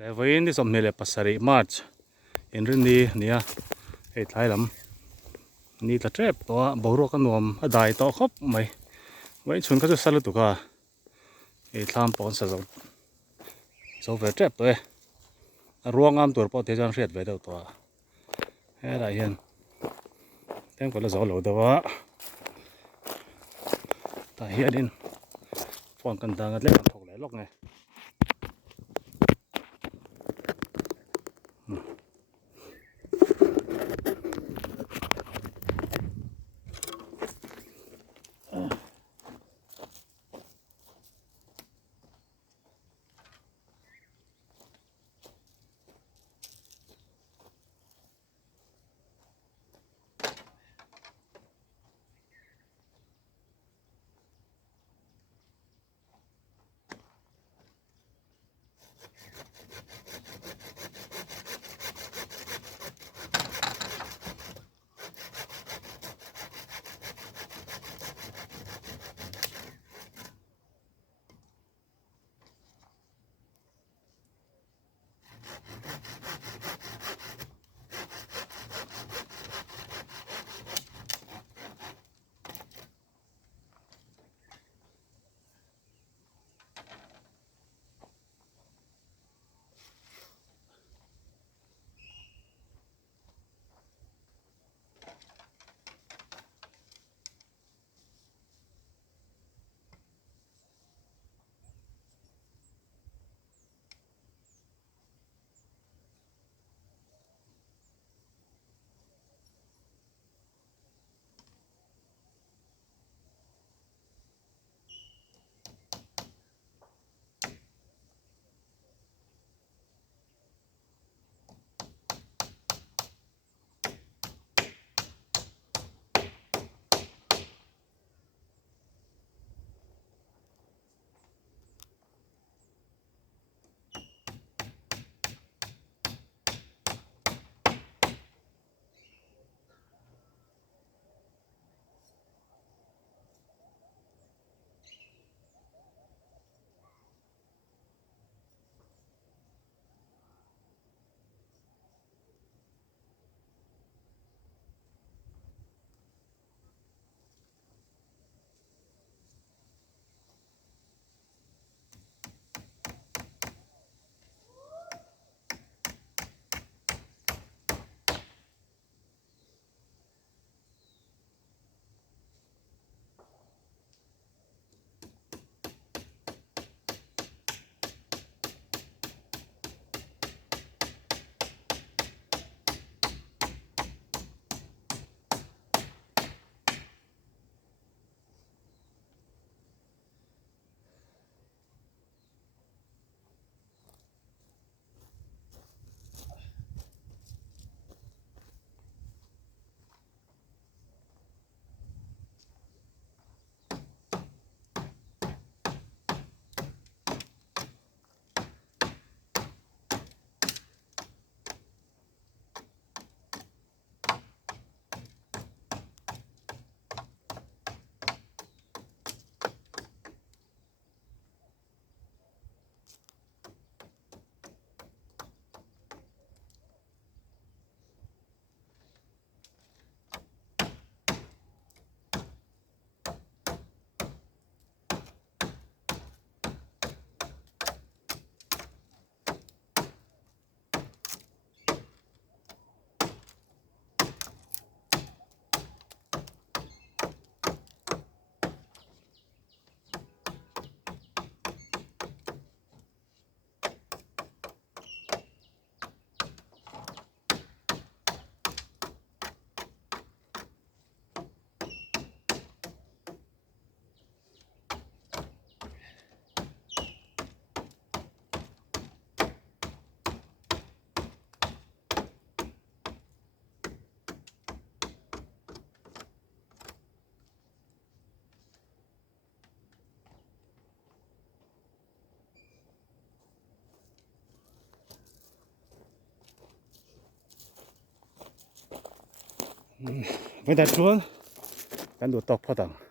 Levain di som nele pasari March in rin nia hei Thlam ni tla trep to boro ka nuam adai to khop mai wai chun ka chu salu tu ka hei Thlam pon sa zo ve trep to ruang am tur po te jan riat ve do to he la hian tem ko la zo lo da wa ta hian in phone kan dang at le kan thok le lok nge với đại chúa cán đồ tộc phật tầng